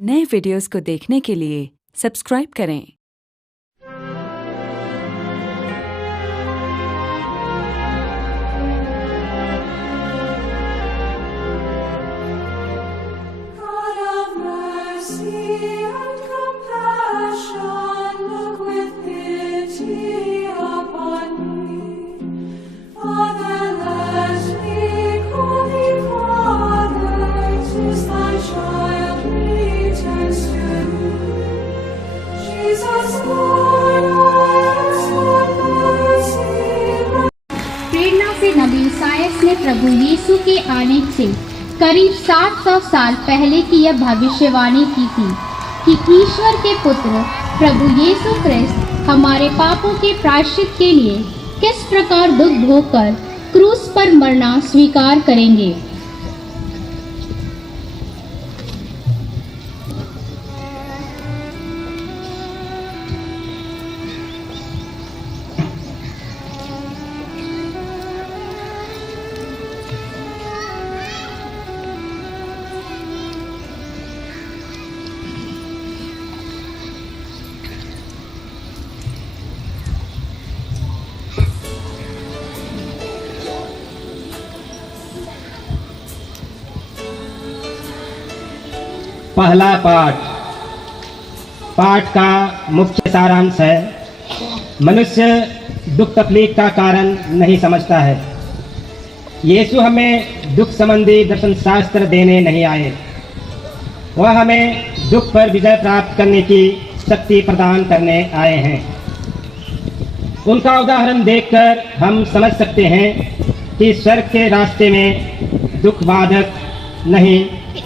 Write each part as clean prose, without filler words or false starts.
नए वीडियोस को देखने के लिए सब्सक्राइब करें। प्रेरणा से नबी ईसायास ने प्रभु यीशु के आने से करीब 700 साल पहले की यह भविष्यवाणी की थी कि ईश्वर के पुत्र प्रभु यीशु क्रिस्त हमारे पापों के प्रायश्चित के लिए किस प्रकार दुख भोगकर क्रूस पर मरना स्वीकार करेंगे। पहला पाठ का मुख्य सारांश है, मनुष्य दुख तकलीफ का कारण नहीं समझता है। यीशु हमें दुख संबंधी दर्शन शास्त्र देने नहीं आए, वह हमें दुख पर विजय प्राप्त करने की शक्ति प्रदान करने आए हैं। उनका उदाहरण देखकर हम समझ सकते हैं कि स्वर्ग के रास्ते में दुख बाधक नहीं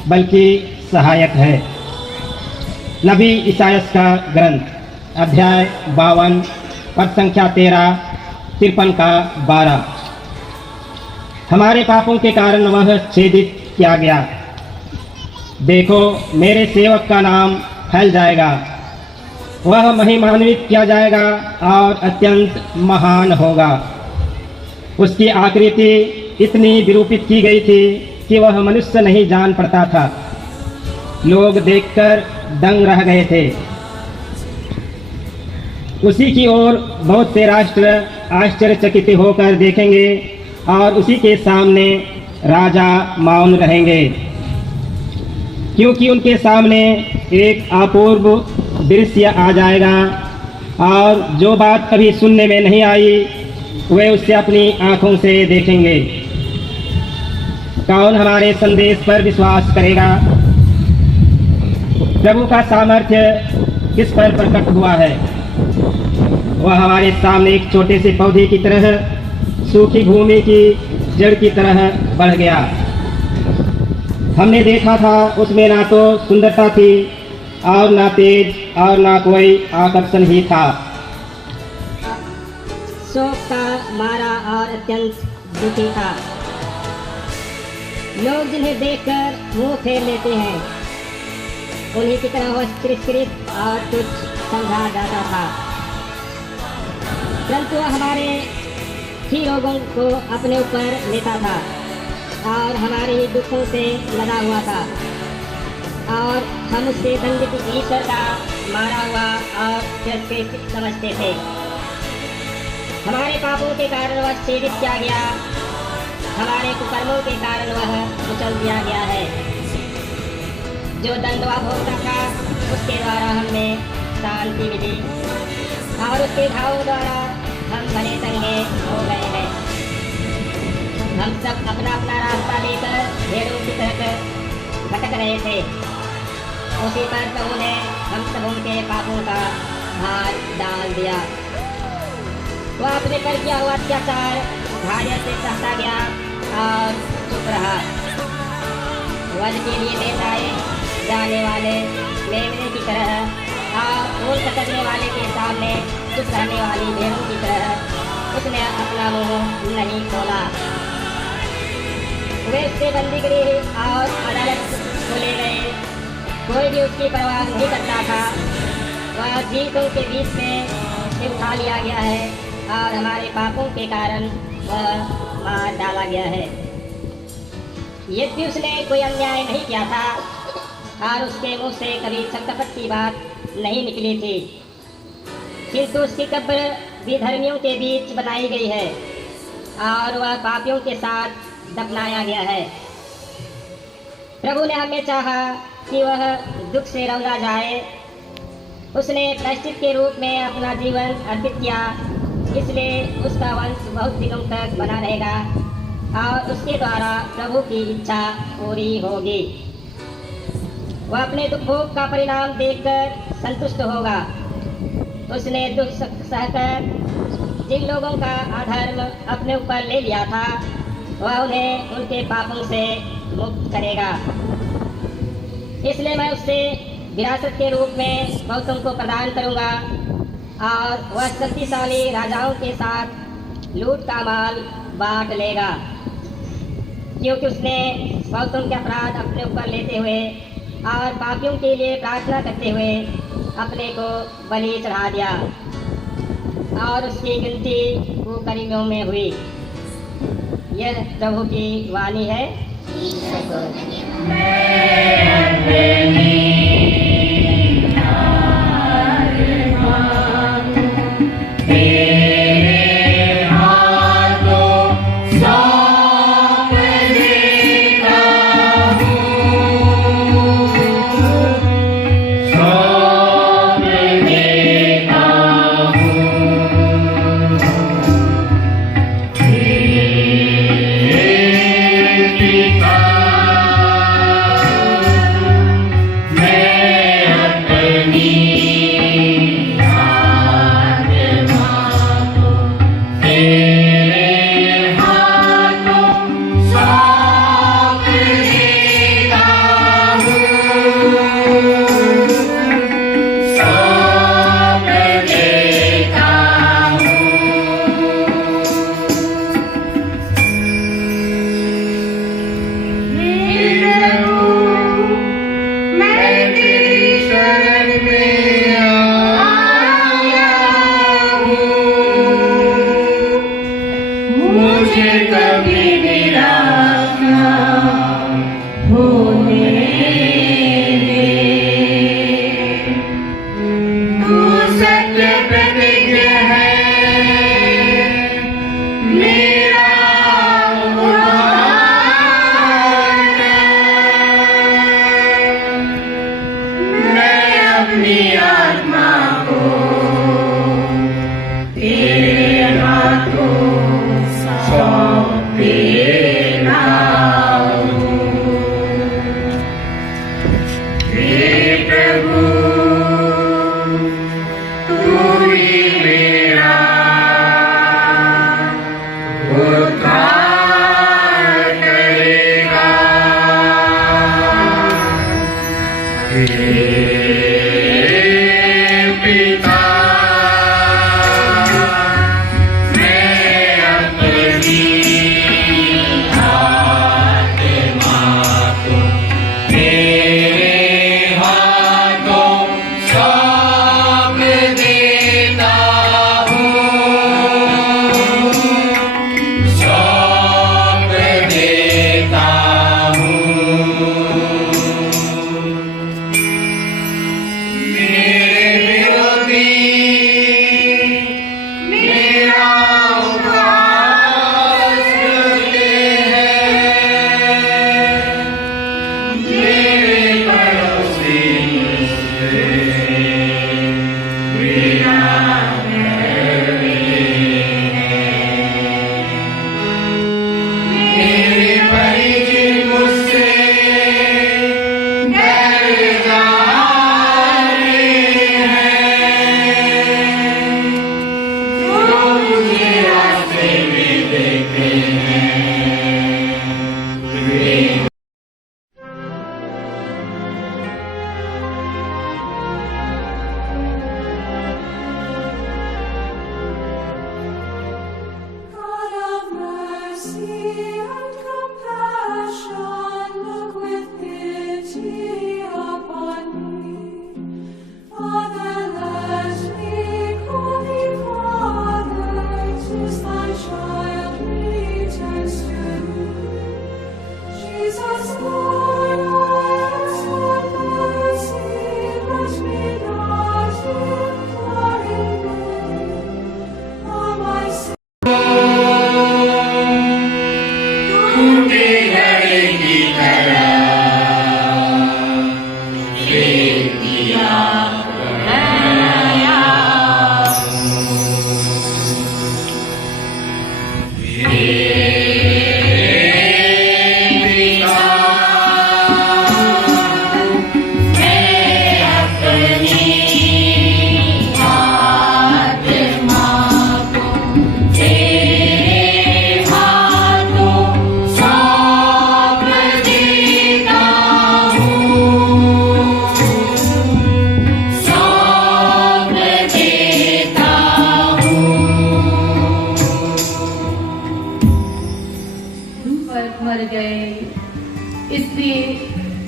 बल्कि सहायक है। नबी ईसायास का ग्रंथ अध्याय 52 पद संख्या 13 53 का 12। हमारे पापों के कारण वह छेदित किया गया, देखो मेरे सेवक का नाम फैल जाएगा, वह महिमान्वित किया जाएगा और अत्यंत महान होगा। उसकी आकृति इतनी विरूपित की गई थी कि वह मनुष्य नहीं जान पड़ता था। लोग देखकर दंग रह गए थे। उसी की ओर बहुत से राष्ट्र आश्चर्यचकित होकर देखेंगे और उसी के सामने राजा मौन रहेंगे, क्योंकि उनके सामने एक अपूर्व दृश्य आ जाएगा और जो बात कभी सुनने में नहीं आई वे उससे अपनी आंखों से देखेंगे। कौन हमारे संदेश पर विश्वास करेगा? प्रभु का सामर्थ्य किस पर प्रकट हुआ है? वह हमारे सामने एक छोटे से पौधे की तरह, सूखी भूमि की जड़ की तरह बढ़ गया। हमने देखा था उसमें ना तो सुंदरता थी और ना तेज और ना कोई आकर्षण ही था। शोक का मारा और अत्यंत दुखी था। लोग जिन्हें देखकर मुंह फेर लेते हैं उन्हीं की तरह वह तिरस्कृत और तुच्छ समझा जाता था, परंतु वह हमारे ही रोगों को अपने ऊपर लेता था और हमारे ही दुखों से लदा हुआ था और हम उससे दंडित ईश्वर का मारा हुआ और तिरस्कृत समझते थे। हमारे पापों के कारण वह छेदित किया गया, हमारे कुकर्मों के कारण वह कुचल दिया गया है। जो दंड वह भोगता था उसके द्वारा हमें शांति मिली और उसके घावों द्वारा हम भले चंगे हो गए हैं। हम सब अपना अपना रास्ता लेकर भेड़ों की तरह भटक रहे थे, उसी पर प्रभु ने हम सबों के पापों का भार डाल दिया। वह अपने पर किया हुआ अत्याचार धैर्य से सहता गया और चुप रहा। वध के लिए ले जाए जाने वाले मेमने की तरह और ऊँट पकड़ने वाले के सामने चुप रहने वाली भेड़ों की तरह उसने अपना मुंह नहीं खोला। वे उससे बंदीगृह और अदालत को ले गए, कोई भी उसकी परवाह नहीं करता था। वह जीवों के बीच में उठा लिया गया है और हमारे पापों के कारण वह मार डाला गया है। यद्यपि उसने कोई अन्याय नहीं किया था, और उसके मुंह से कभी छक्कपट की बात नहीं निकली थी। किंतु उसकी कब्र विधर्मियों के बीच बनाई गई है और वह पापियों के साथ दफनाया गया है। प्रभु ने हमें चाहा कि वह दुख से रौंदा जाए। उसने प्रायश्चित के रूप में अपना जीवन अर्पित किया, इसलिए उसका वंश बहुत दिनों तक बना रहेगा और उसके द्वारा प्रभु की इच्छा पूरी होगी। वह अपने दुख भोग का परिणाम देखकर संतुष्ट होगा। उसने दुख सहकर जिन लोगों का अधर्म अपने ऊपर ले लिया था, वह उन्हें उनके पापों से मुक्त करेगा। इसलिए मैं उससे विरासत के रूप में बहुतों को प्रदान करूंगा और वह शक्तिशाली राजाओं के साथ लूट का माल बांट लेगा, क्योंकि उसने बहुतों के अपराध अपने ऊपर लेते हुए और पापियों के लिए प्रार्थना करते हुए अपने को बलि चढ़ा दिया और उसकी गिनती कुकर्मियों में हुई। यह प्रभु की वाणी है। मर गए, इसलिए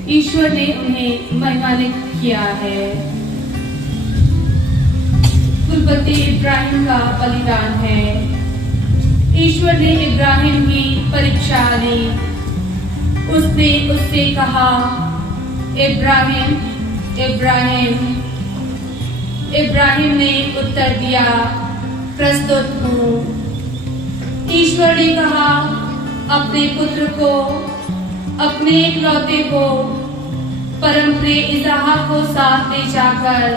ईश्वर ने उन्हें महिमान्वित किया है। कुलपति इब्राहिम का बलिदान है। ईश्वर ने इब्राहिम की परीक्षा ली। उसने उससे कहा, इब्राहिम, इब्राहिम। इब्राहिम ने उत्तर दिया, प्रस्तुत हूँ। ईश्वर ने कहा, अपने पुत्र को, अपने इकलौते को, परम प्रिय इसहाक को साथ ले जाकर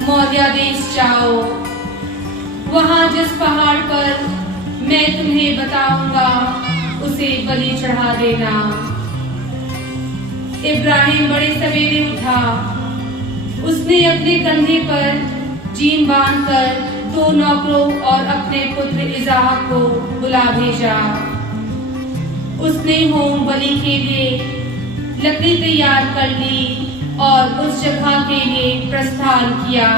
मोरिया देश जाओ। वहां जिस पहाड़ पर मैं तुम्हें बताऊंगा उसे बलि चढ़ा देना। इब्राहिम बड़े सवेरे उठा। उसने अपने कंधे पर जीन बांधकर 2 नौकरों और अपने पुत्र इसहाक को बुला भेजा। उसने होम बलि के लिए लकड़ी तैयार कर ली और उस जगह के लिए प्रस्थान किया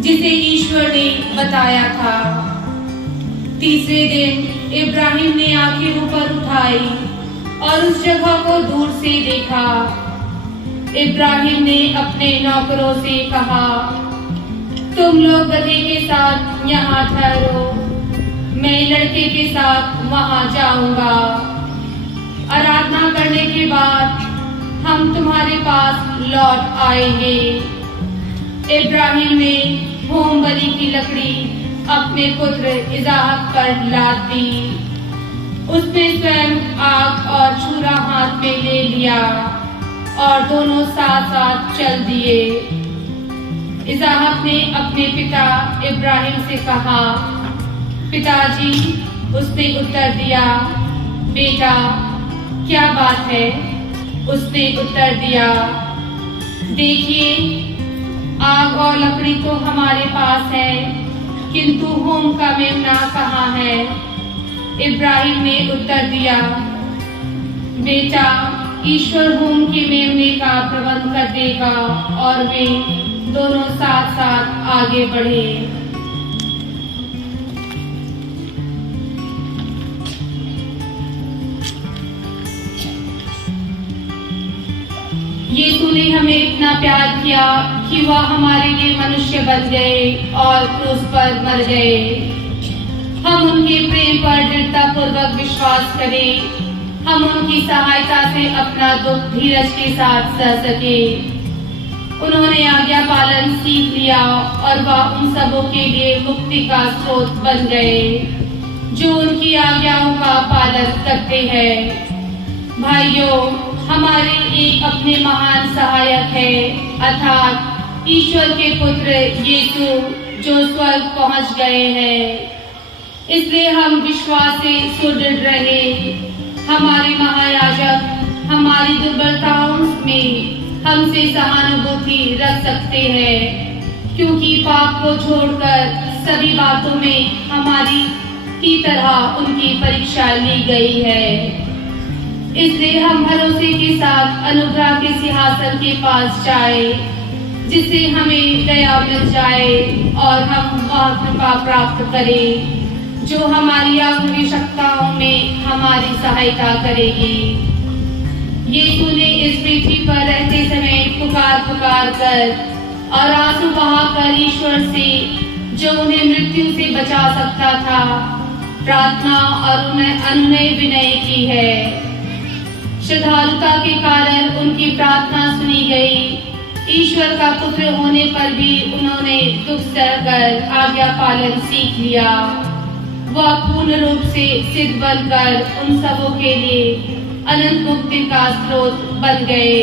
जिसे ईश्वर ने बताया था। तीसरे दिन इब्राहिम ने आंखें ऊपर उठाई और उस जगह को दूर से देखा। इब्राहिम ने अपने नौकरों से कहा, तुम लोग गधे के साथ यहाँ ठहरो, मैं लड़के के साथ वहां जाऊंगा। आराधना करने के बाद हम तुम्हारे पास लौट आएंगे। इब्राहिम ने होम बलि की लकड़ी अपने पुत्र इसहाक पर लाद दी। उसने स्वयं आग और छुरा हाथ में ले लिया और दोनों साथ साथ चल दिए। इसहाक ने अपने पिता इब्राहिम से कहा, पिताजी। उसने उत्तर दिया, बेटा क्या बात है? उसने उत्तर दिया, देखिए आग और लकड़ी तो हमारे पास है, किंतु होम का मेमना कहाँ है? इब्राहिम ने उत्तर दिया, बेटा ईश्वर होम के मेमने का प्रबंध कर देगा। और वे दोनों साथ साथ आगे बढ़े। यीशु ने हमें इतना प्यार किया कि वह हमारे लिए मनुष्य बन गए और क्रूस पर मर गए। हम उनके प्रेम पर दृढ़ता पूर्वक विश्वास करें। हम उनकी सहायता से अपना दुख धीरज के साथ सह सके। उन्होंने आज्ञा पालन सीख लिया और वह उन सबों के लिए मुक्ति का स्रोत बन गए जो उनकी आज्ञाओं का पालन करते हैं। भाइयों, हमारे एक अपने महान सहायक है, अर्थात ईश्वर के पुत्र यीशु जो स्वर्ग पहुंच गए हैं। इसलिए हम विश्वास से सुदृढ़ रहे। हमारे महायाजक हमारी दुर्बलताओं में हमसे सहानुभूति रख सकते हैं, क्योंकि पाप को छोड़कर सभी बातों में हमारी की तरह उनकी परीक्षा ली गई है। इसलिए हम भरोसे के साथ अनुग्रह के सिंहासन के पास जाए, जिससे हमें दया मिल जाए और हम वह कृपा प्राप्त करें जो हमारी आवश्यकताओं में हमारी सहायता करेगी। यीशु ने इस पृथ्वी पर रहते समय पुकार कर और आंसू बहाकर ईश्वर से, जो उन्हें मृत्यु से बचा सकता था, प्रार्थना और उन्हें अनुनय विनय की है। श्रद्धालुता के कारण उनकी प्रार्थना सुनी गई। ईश्वर का पुत्र होने पर भी उन्होंने दुख सहकर आज्ञा पालन सीख लिया। वह पूर्ण रूप से सिद्ध बनकर उन सबों के लिए अनंत मुक्ति का स्रोत बन गए।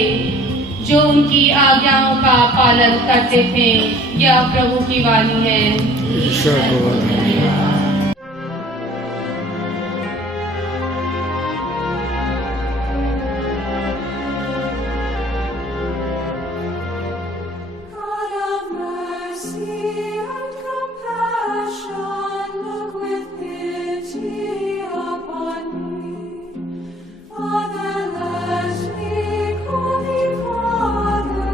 जो उनकी आज्ञाओं का पालन करते थे। यह प्रभु की वाणी है। God of mercy and compassion, look with pity upon me. Father, let me call thee Father,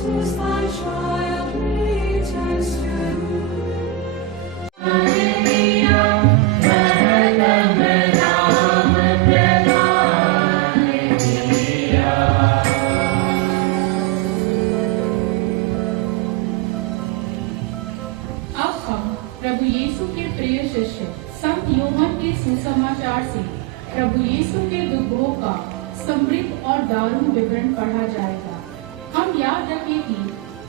since thy child returns to thee. अब हम प्रभु यीशु के प्रिय शिष्य संत यूहन्ना के सुसमाचार से प्रभु यीशु के दुखों का समृद्ध और दारुण विवरण पढ़ा जाएगा। हम याद रखें कि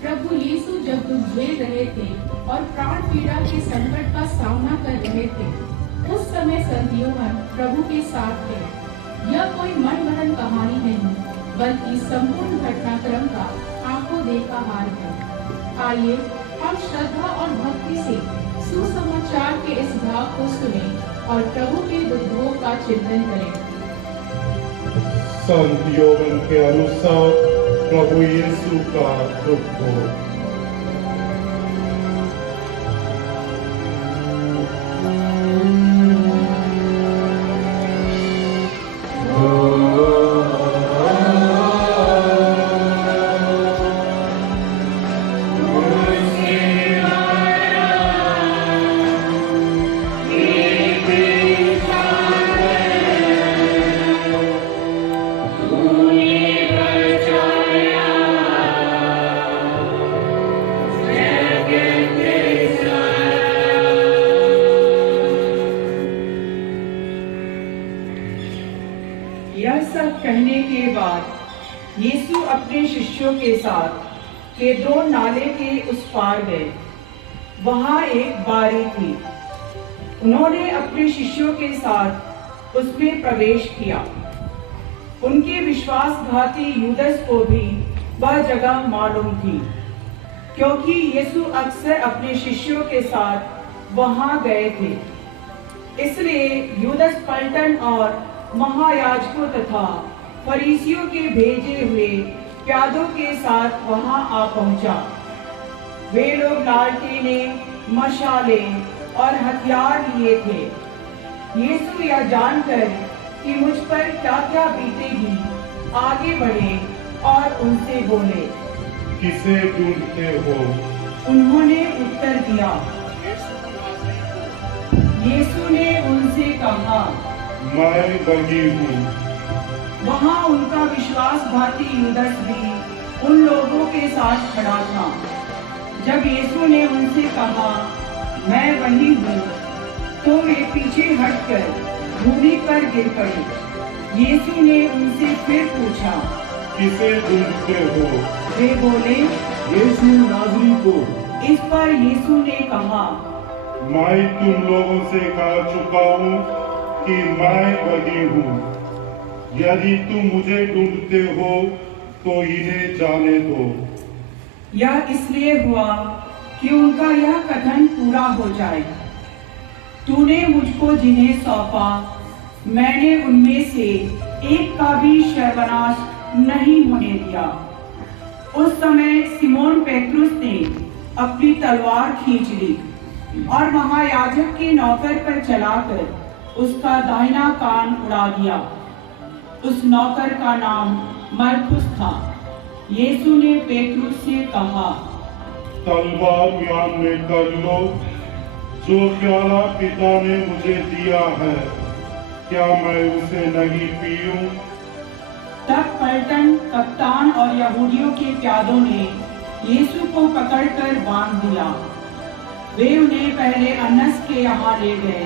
प्रभु यीशु जब दुख झेल रहे थे और प्राण पीड़ा के संकट का सामना कर रहे थे, उस समय संत यूहन्ना प्रभु के साथ थे। यह कोई मनगढ़ंत कहानी नहीं, बल्कि संपूर्ण घटनाक्रम का आंखों देखा हाल है। आइए हम श्रद्धा और भक्ति से सुसमाचार के इस भाग को सुने और प्रभु के दुखों का चिंतन करें। संत यूहन्ना के अनुसार प्रभु यीशु का दुख। यह सब कहने के बाद यीशु अपने शिष्यों के साथ केद्रोन नाले के उस पार गए। वहाँ एक बारी थी। उन्होंने अपने शिष्यों के साथ उसमें प्रवेश किया। उनके विश्वासघाती यूदस को भी वह जगह मालूम थी, क्योंकि यीशु अक्सर अपने शिष्यों के साथ वहाँ गए थे। इसलिए यूदस पलटन और महायाजकों तथा फरीसियों के भेजे हुए प्यादों के साथ वहां आ पहुंचा। वे लोग लालटेनें, मशालें और हथियार लिए थे। यीशु यह जानकर कि मुझ पर क्या क्या बीतेगी, आगे बढ़े और उनसे बोले, किसे ढूंढते हो? उन्होंने उत्तर दिया। यीशु ने उनसे कहा, मैं वही हूँ। वहाँ उनका विश्वासघाती यूदस भी उन लोगों के साथ खड़ा था। जब यीशु ने उनसे कहा, मैं वही हूँ, तो वे पीछे हटकर भूमि पर गिर पड़े। यीशु ने उनसे फिर पूछा, किसे ढूंढते हो? वे बोले, यीशु नाज़री को। इस पर यीशु ने कहा, मैं तुम लोगों से कह चुका हूँ कि मैं वही हूँ। यदि तुम मुझे ढूंढते हो तो इन्हें जाने दो। यह इसलिए हुआ कि उनका यह कथन पूरा हो जाए, तूने मुझको जिन्हें सौंपा, मैंने उनमें से एक का भी सर्वनाश नहीं होने दिया। उस समय सिमोन पेट्रुस ने अपनी तलवार खींच ली और महायाजक के नौकर पर चलाकर उसका दाहिना कान उड़ा दिया। उस नौकर का नाम मरकुस था। यीशु ने पेट्रुस से कहा, तलवार म्यान में कर लो। जो प्याला पिता ने मुझे दिया है, क्या मैं उसे नहीं पीऊं? तब पलटन, कप्तान और यहूदियों के प्यादों ने यीशु को पकड़कर बांध दिया। वे उन्हें पहले अन्नस के यहाँ ले गए,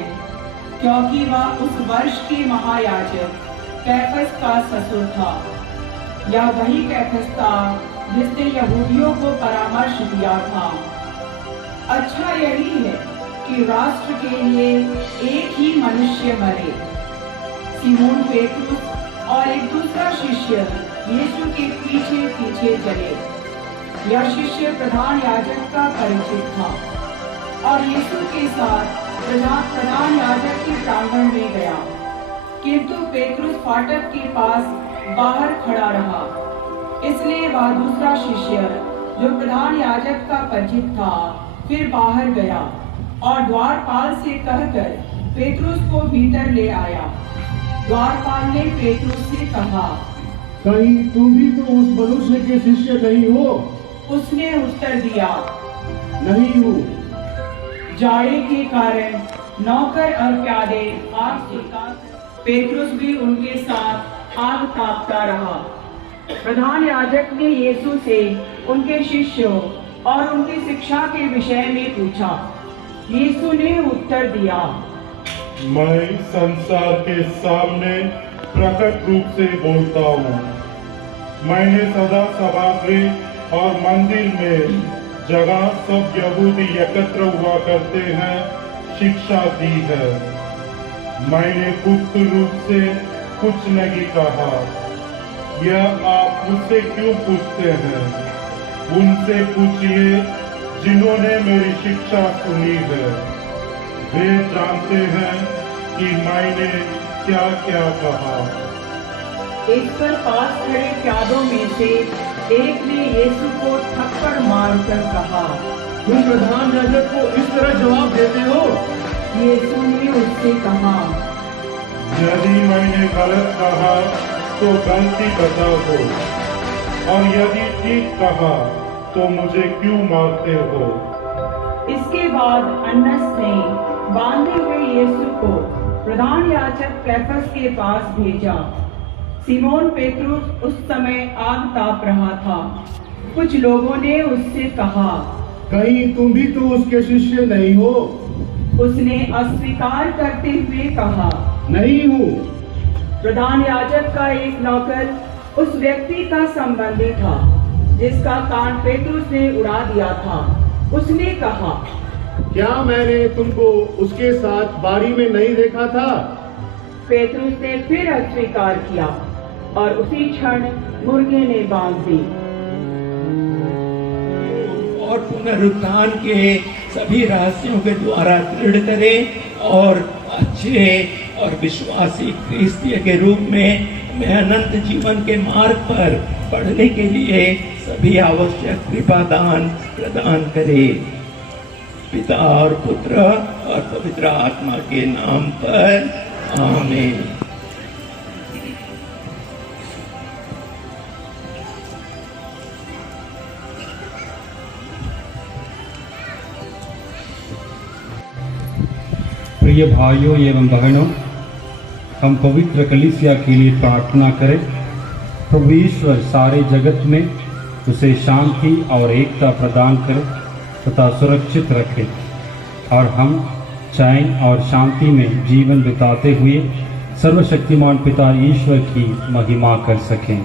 क्योंकि वह उस वर्ष के महायाजक कैफस का ससुर था। यह वही कैफस था जिसने यहूदियों को परामर्श दिया था, अच्छा यही है कि राष्ट्र के लिए एक ही मनुष्य मरे। सिमोन पेट्रुस और एक दूसरा शिष्य यीशु के पीछे पीछे चले। यह शिष्य प्रधान याजक का परिचित था और यीशु के साथ प्रधान याजक के प्रांगण में गया, किंतु पेतरुस फाटक के पास बाहर खड़ा रहा। इसलिए वह दूसरा शिष्य जो प्रधान याजक का परिचित था फिर बाहर गया और द्वारपाल से कहकर पेतरुस को भीतर ले आया। द्वारपाल ने पेतरुस से कहा, कहीं तुम भी तो उस मनुष्य के शिष्य नहीं हो? उसने उत्तर दिया, नहीं हूँ। जाड़े के कारण नौकर और प्यादे आग सेका, पेतरुस भी उनके साथ आग तापता रहा। प्रधान याजक ने यीशु से उनके शिष्यों और उनकी शिक्षा के विषय में पूछा। यीशु ने उत्तर दिया, मैं संसार के सामने प्रकट रूप से बोलता हूँ। मैंने सदा सभागृह और मंदिर में जगह सब यहूदी एकत्र हुआ करते हैं शिक्षा दी है। मैंने गुप्त रूप से कुछ नहीं कहा। यह आप मुझसे क्यों पूछते हैं? उनसे पूछिए जिन्होंने मेरी शिक्षा सुनी है। वे जानते हैं कि मैंने क्या क्या कहा। इस पर पास खड़े प्यादों में से एक ने यीशु को थप्पड़ मारकर कहा, तुम प्रधान याजक को इस तरह जवाब देते हो? यीशु ने उससे कहा, यदि मैंने गलत कहा तो गलती बता दो, और यदि ठीक कहा तो मुझे क्यों मारते हो? इसके बाद अन्नस ने बांधे हुए यीशु को प्रधान याजक कैफस के पास भेजा। सिमोन पेतरुस उस समय आग ताप रहा था। कुछ लोगों ने उससे कहा, कहीं तुम भी तो उसके शिष्य नहीं हो? उसने अस्वीकार करते हुए कहा, नहीं हूँ। प्रधान याजक का एक नौकर उस व्यक्ति का संबंधी था जिसका कान पेतरुस ने उड़ा दिया था। उसने कहा, क्या मैंने तुमको उसके साथ बारी में नहीं देखा था? पेतरुस ने फिर अस्वीकार किया और उसी क्षण मुर्गे ने बांध दी। और पुनरुत्थान के सभी रहस्यों के द्वारा दृढ़ करे और अच्छे और विश्वासी क्रिस्तीय के रूप में मैं अनंत जीवन के मार्ग पर बढ़ने के लिए सभी आवश्यक कृपा दान प्रदान करे। पिता और पुत्र और पवित्र आत्मा के नाम पर आमीन। प्रिय भाइयों एवं बहनों, हम पवित्र कलीसिया के लिए प्रार्थना करें। प्रभु ईश्वर सारे जगत में उसे शांति और एकता प्रदान करे तथा सुरक्षित रखे और हम चैन और शांति में जीवन बिताते हुए सर्वशक्तिमान पिता ईश्वर की महिमा कर सकें।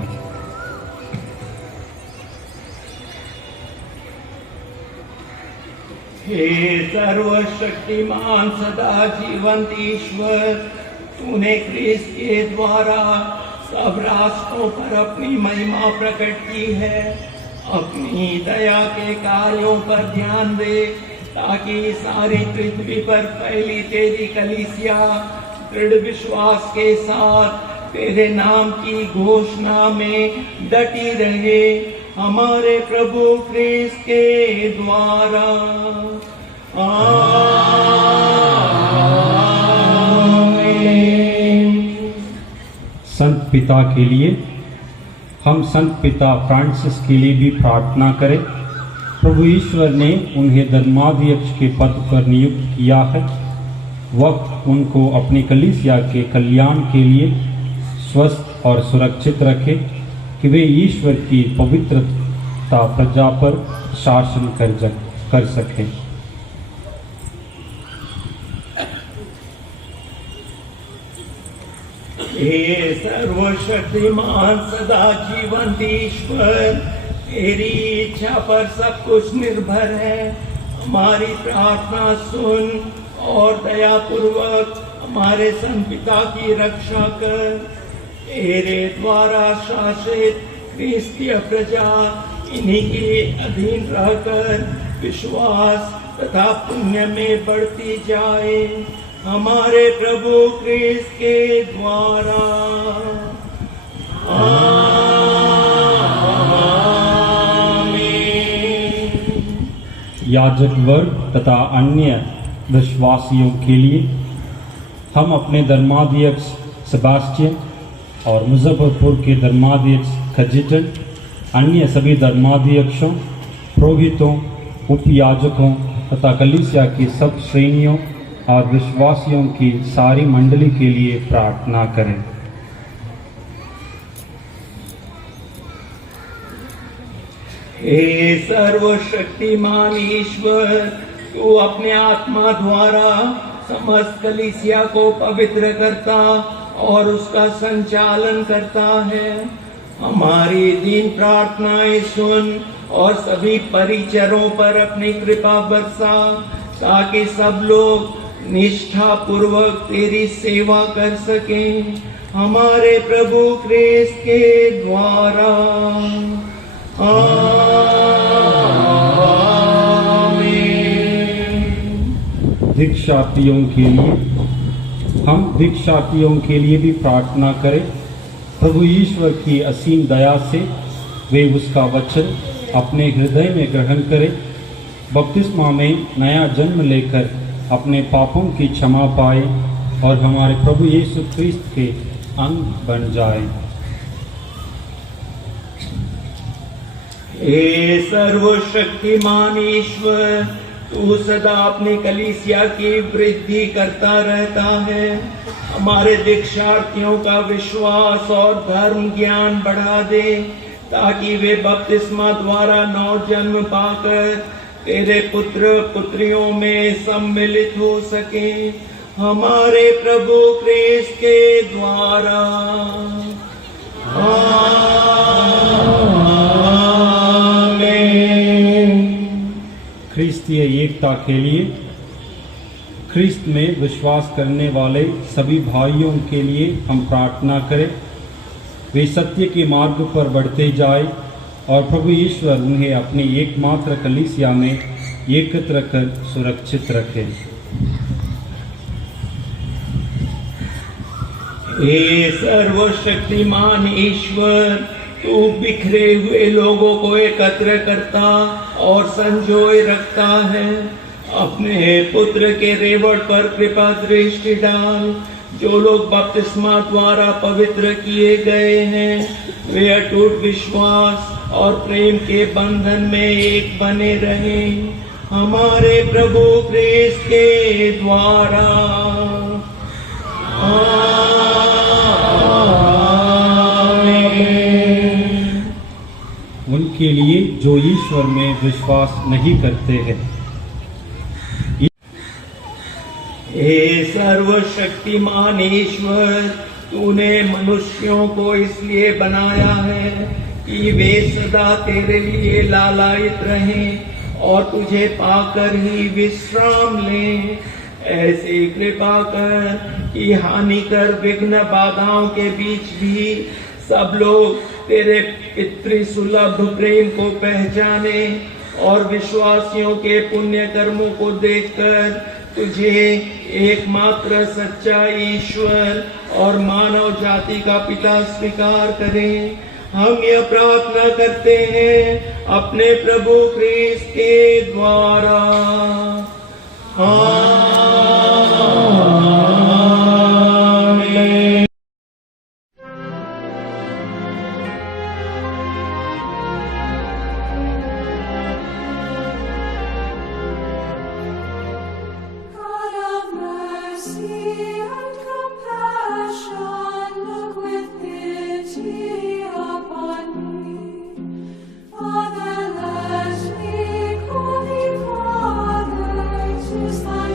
हे सर्वशक्तिमान सदा जीवंत ईश्वर, तूने क्रिस्त के द्वारा सब राष्ट्रों पर अपनी महिमा प्रकट की है। अपनी दया के कार्यों पर ध्यान दे ताकि सारी पृथ्वी पर फैली तेरी कलीसिया दृढ़ विश्वास के साथ तेरे नाम की घोषणा में डटी रहे, हमारे प्रभु क्रिस्त के द्वारा। संत पिता के लिए हम संत पिता फ्रांसिस के लिए भी प्रार्थना करें। प्रभु ईश्वर ने उन्हें धर्माध्यक्ष के पद पर नियुक्त किया है। वक्त उनको अपनी कलीसिया के कल्याण के लिए स्वस्थ और सुरक्षित रखे कि वे ईश्वर की पवित्रता प्रजा पर शासन कर सकें। हे सर्वशक्तिमान सदा जीवंत ईश्वर, तेरी इच्छा पर सब कुछ निर्भर है। हमारी प्रार्थना सुन और दया पूर्वक हमारे संत पिता की रक्षा कर। तेरे द्वारा शासित क्रिस्तीय प्रजा इन्हीं के अधीन रहकर विश्वास तथा पुण्य में बढ़ती जाए, हमारे प्रभु क्रिस्त के द्वारा। याजक वर्ग तथा अन्य विश्वासियों के लिए हम अपने धर्माध्यक्ष सेबास्टियन और मुजफ्फरपुर के धर्माध्यक्ष खजिटन, अन्य सभी धर्माध्यक्षों, पुरोहितों, उपयाजकों तथा कलीसिया की सब श्रेणियों और विश्वासियों की सारी मंडली के लिए प्रार्थना करें। हे सर्वशक्तिमान ईश्वर, तू अपने आत्मा द्वारा समस्त कलीसिया को पवित्र करता और उसका संचालन करता है। हमारी दीन प्रार्थनाएं सुन और सभी परिचरों पर अपनी कृपा बरसा, ताकि सब लोग निष्ठा पूर्वक तेरी सेवा कर सकें, हमारे प्रभु क्रिस्त के द्वारा। दीक्षार्थियों के लिए हम दीक्षार्थियों के लिए भी प्रार्थना करें। प्रभु ईश्वर की असीम दया से वे उसका वचन अपने हृदय में ग्रहण करें, बपतिस्मा में नया जन्म लेकर अपने पापों की क्षमा पाए और हमारे प्रभु यीशु क्रिस्त के अंग बन जाए। हे सर्वशक्तिमान ईश्वर, तू सदा अपनी कलीसिया की वृद्धि करता रहता है। हमारे दीक्षार्थियों का विश्वास और धर्म ज्ञान बढ़ा दे, ताकि वे बपतिस्मा द्वारा नौ जन्म पाकर तेरे पुत्र पुत्रियों में सम्मिलित हो सके, हमारे प्रभु क्रिस्त के द्वारा। क्रिस्तीय एकता के लिए ख्रिस्त में विश्वास करने वाले सभी भाइयों के लिए हम प्रार्थना करें, वे सत्य के मार्ग पर बढ़ते जाए और प्रभु ईश्वर उन्हें अपनी एकमात्र कलीसिया में एकत्र कर सुरक्षित रखे। हे सर्वशक्तिमान ईश्वर, तू बिखरे हुए लोगों को एकत्र करता और संजोए रखता है। अपने पुत्र के रेवड़ पर कृपा दृष्टि डाल। जो लोग बपतिस्मा द्वारा पवित्र किए गए हैं, वे अटूट विश्वास और प्रेम के बंधन में एक बने रहें, हमारे प्रभु क्रिस्त के द्वारा। उनके लिए जो ईश्वर में विश्वास नहीं करते हैं। हे सर्वशक्तिमान ईश्वर, तूने मनुष्यों को इसलिए बनाया है कि वे सदा तेरे लिए लालायित रहें और तुझे पाकर ही विश्राम लें। ऐसी कृपा कर कि हानिकर विघ्न बाधाओं के बीच भी सब लोग तेरे पितृसुलभ प्रेम को पहचाने और विश्वासियों के पुण्य कर्मों को देखकर तुझे एकमात्र सच्चा ईश्वर और मानव जाति का पिता स्वीकार करें। हम यह प्रार्थना करते हैं अपने प्रभु क्रिस्त के द्वारा। Father, let me call thee Father, 'tis thy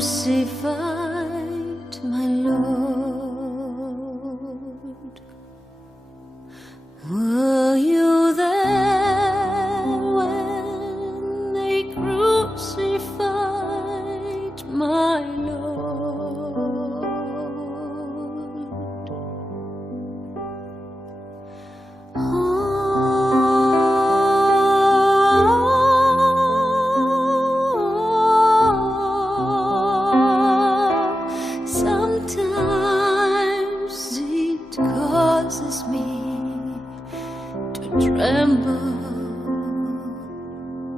crucified, my Lord. Were you there when they crucified my Lord? Sometimes it causes me to tremble,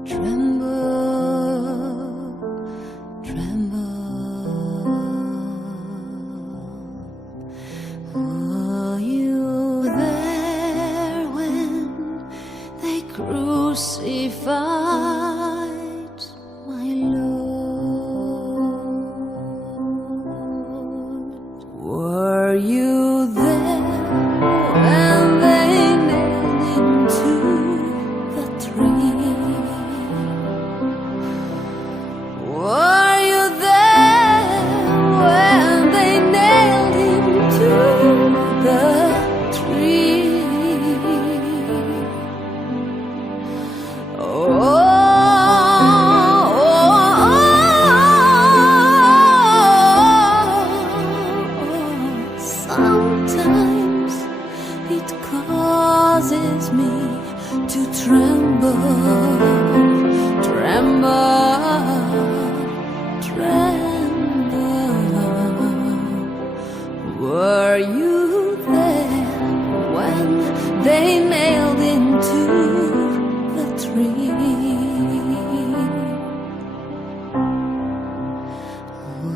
tremble, tremble. Were you there when they crucified my Lord? Were you there when they nailed him to the tree? Were you there when they nailed him to the tree? Sometimes it causes me to tremble, tremble, tremble. Were you there when they nailed into the tree?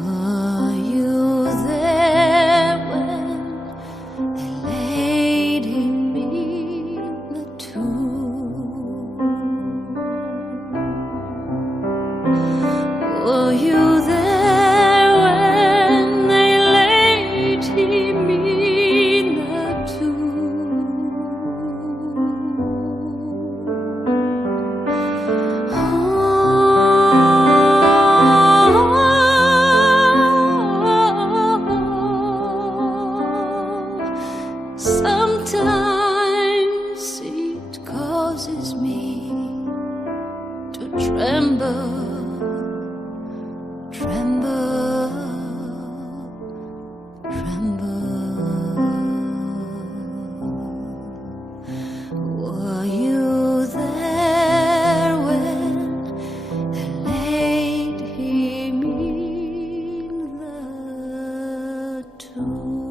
Were you there when they laid him in the tomb? Were you there when they laid him in the Sometimes it causes me to tremble, tremble, tremble. Were you there when they laid him in the tomb?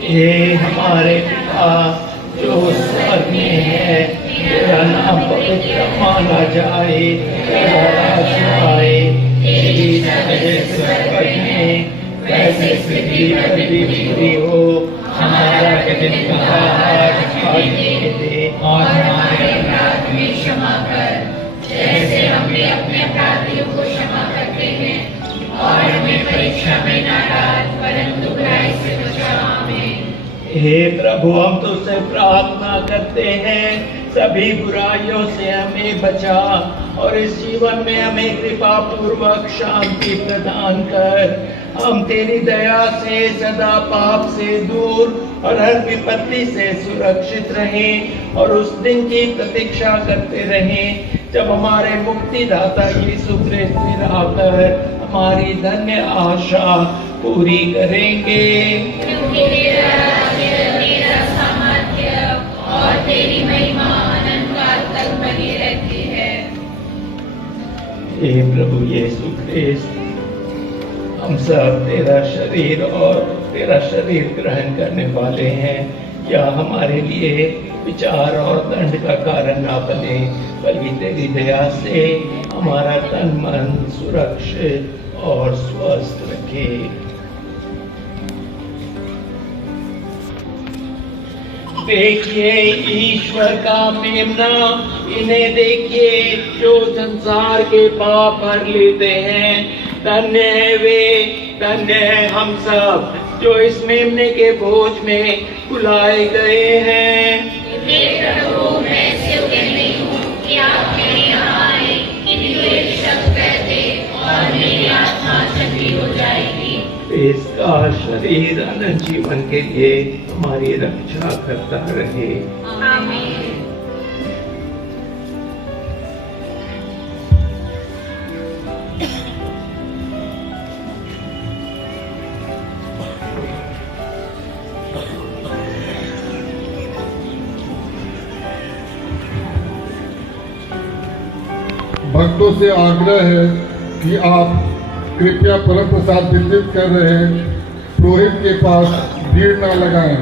हे हमारे पिता जो स्वर्ग में है, तेरा नाम पवित्र माना जाए, तेरा राज्य आए, तेरी इच्छा जैसे स्वर्ग में वैसे पृथ्वी पर भी पूरी हो। हमारा प्रतिदिन का आहार आज हमें दे और हमारे अपराध में क्षमा कर, जैसे हम भी अपने अपराधियों को क्षमा करते हैं, और हमें परीक्षा में न डाल, परंतु बुराई से बचा। आमीन। हे प्रभु, हम तुझसे प्रार्थना करते हैं, सभी बुराइयों से हमें बचा और इस जीवन में हमें कृपा पूर्वक शांति प्रदान कर। हम तेरी दया से सदा पाप से दूर और हर विपत्ति से सुरक्षित रहें और उस दिन की प्रतीक्षा करते रहें जब हमारे मुक्तिदाता यीशु ख्रिस्त फिर आकर हमारी धन्य आशा पूरी करेंगे। क्योंकि तेरा राज्य, तेरा सामर्थ्य और तेरी महिमा अनंत काल तक बनी रहती है। हे प्रभु यीशु ख्रिस्त, हम सब तेरा शरीर और तेरा शरीर ग्रहण करने वाले हैं, या हमारे लिए विचार और दंड का कारण ना बने, बल्कि तेरी दया से हमारा तन मन सुरक्षित और स्वस्थ रखे। देखिए ईश्वर का मेमना, इन्हें देखिए जो संसार के पाप भर लेते हैं। धन्य है वे, धन्य है हम सब जो इस मेमने के भोज में बुलाए गए हैं। हे प्रभु, मैं योग्य नहीं हूँ कि आप मेरे यहाँ आए, किंतु एक शब्द कह दे और मेरी आत्मा चंगी हो जाएगी। इसका शरीर अनंत जीवन के लिए हमारी रक्षा करता रहे। आमीन। भक्तों से आग्रह है कि आप कृपया परम प्रसाद वितरित कर रहे पुरोहित के पास भीड़ न लगाएं,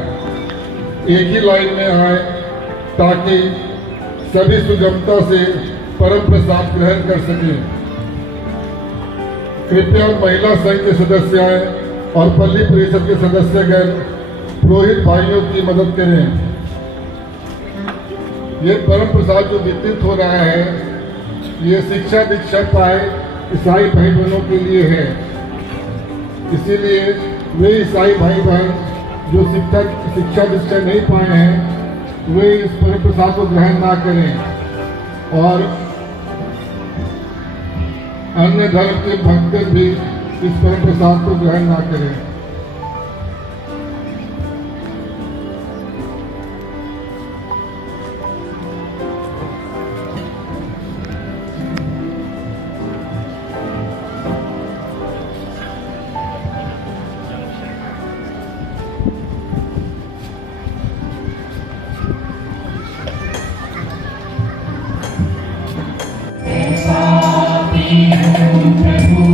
एक ही लाइन में आए ताकि सभी सुगमता से परम प्रसाद ग्रहण कर सकें। कृपया महिला संघ के सदस्य और पल्ली परिषद के सदस्यगण पुरोहित भाइयों की मदद करें। ये परम प्रसाद जो वितरित हो रहा है, ये शिक्षा दीक्षा पाए ईसाई भाई बहनों के लिए है, इसीलिए वे ईसाई भाई बहन जो शिक्षा दीक्षा नहीं पाए हैं, वे इस परम प्रसाद को ग्रहण ना करें और अन्य धर्म के भक्त भी इस परम प्रसाद को ग्रहण ना करें। प्रभु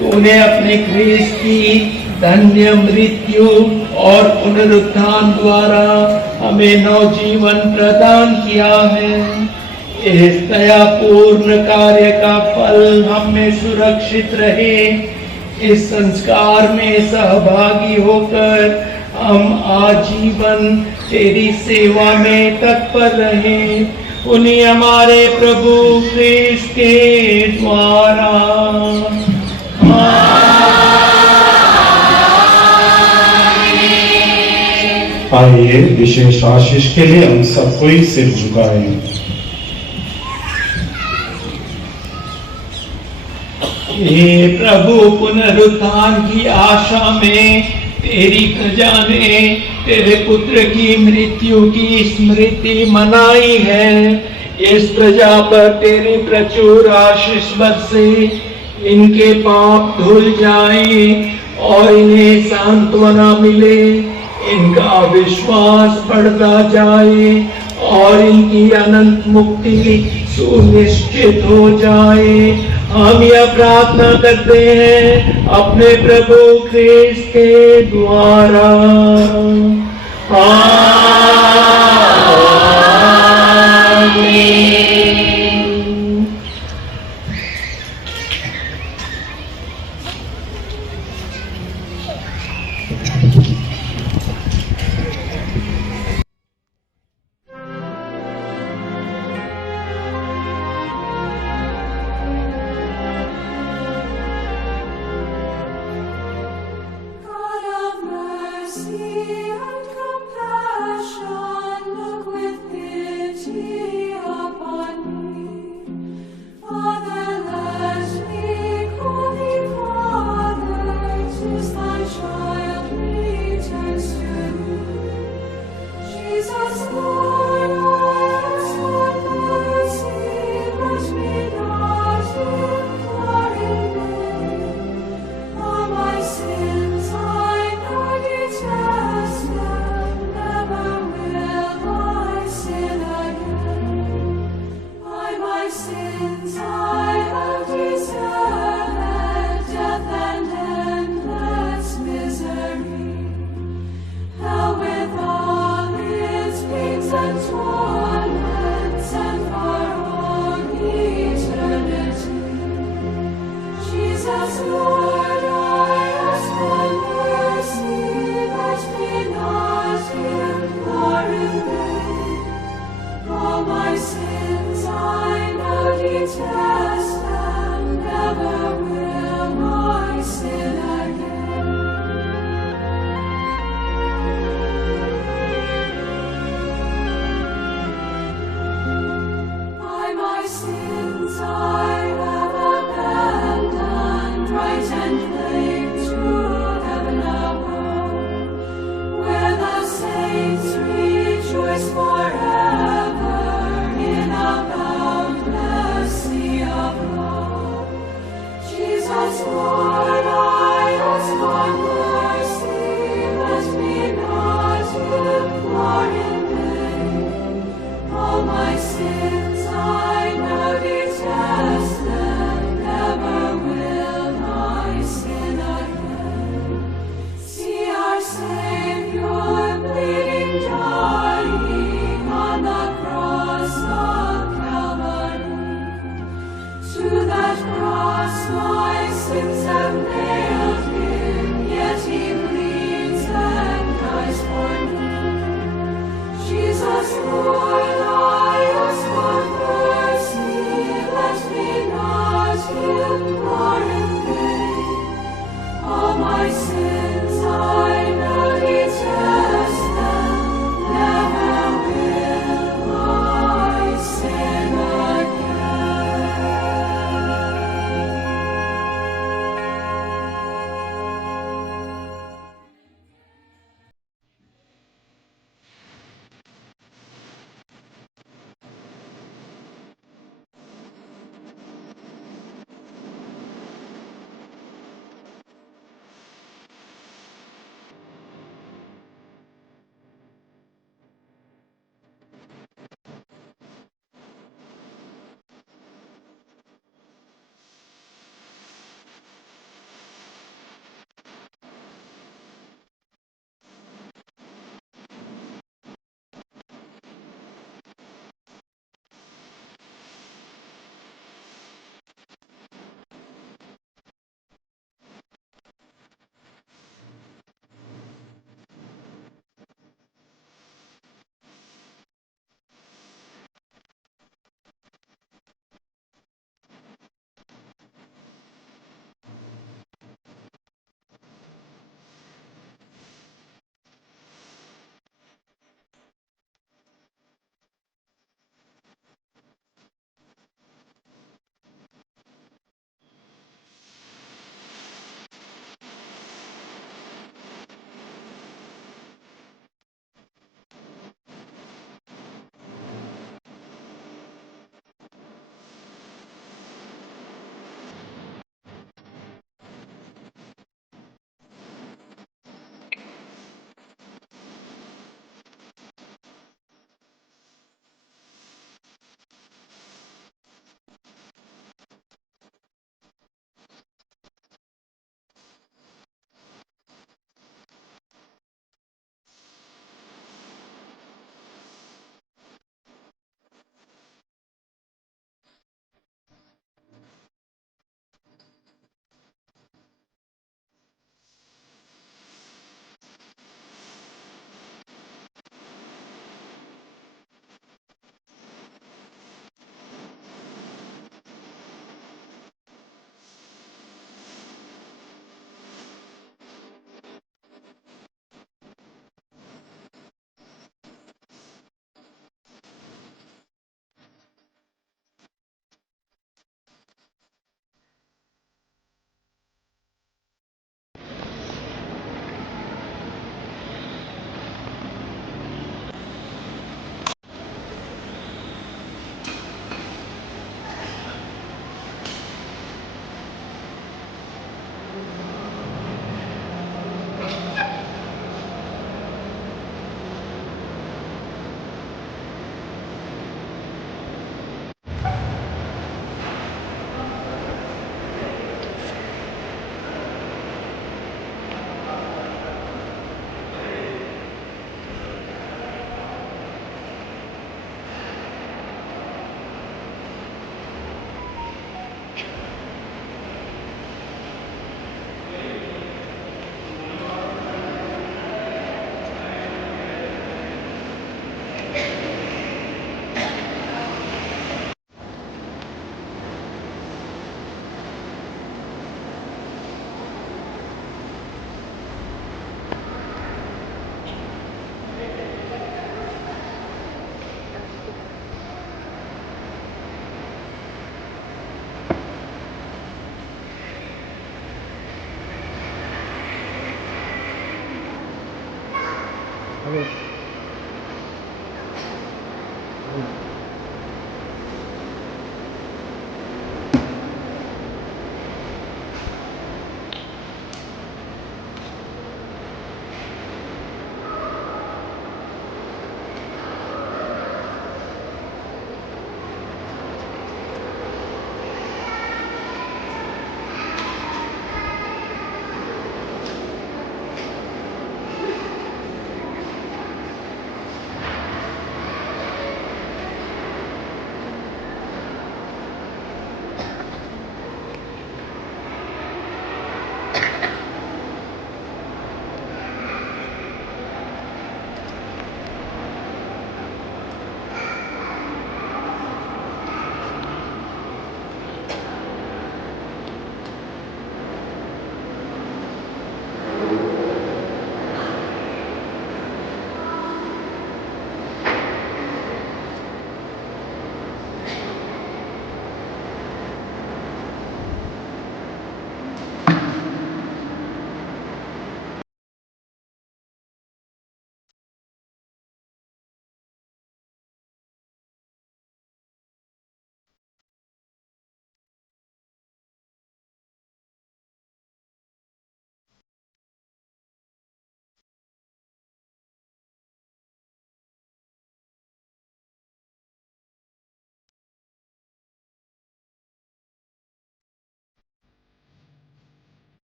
तूने अपने ख्रीस्त की धन्य मृत्यु और पुनरुत्थान द्वारा हमें नवजीवन प्रदान किया है। इस दयापूर्ण कार्य का फल हम में सुरक्षित रहे। इस संस्कार में सहभागी होकर हम आजीवन तेरी सेवा में तत्पर रहे। उन्हीं हमारे प्रभु ख्रीस्त के द्वारा। आइए विशेष आशीष के लिए हम सबको ही सिर झुकाएं। हे प्रभु, पुनरुत्थान की आशा में तेरी प्रजा ने तेरे पुत्र की मृत्यु की स्मृति मनाई है। इस प्रजा पर तेरी प्रचुर आशीष बरसे, इनके पाप धुल जाएं और इन्हें सांत्वना मिले। इनका विश्वास बढ़ता जाए और इनकी अनंत मुक्ति सुनिश्चित हो जाए। हम यह प्रार्थना करते हैं अपने प्रभु ख्रीस्त के द्वारा। आमीन। child returns to you. Jesus, Lord, I ask for mercy. Let me not implore in vain. All my sins I know detest them. Never will I sin again. By my sins I have deserved death and endless misery.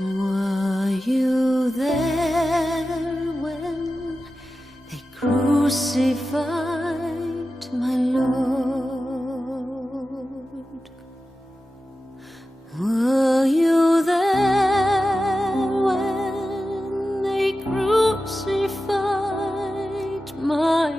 Were you there when they crucified my Lord? Were you there when they crucified my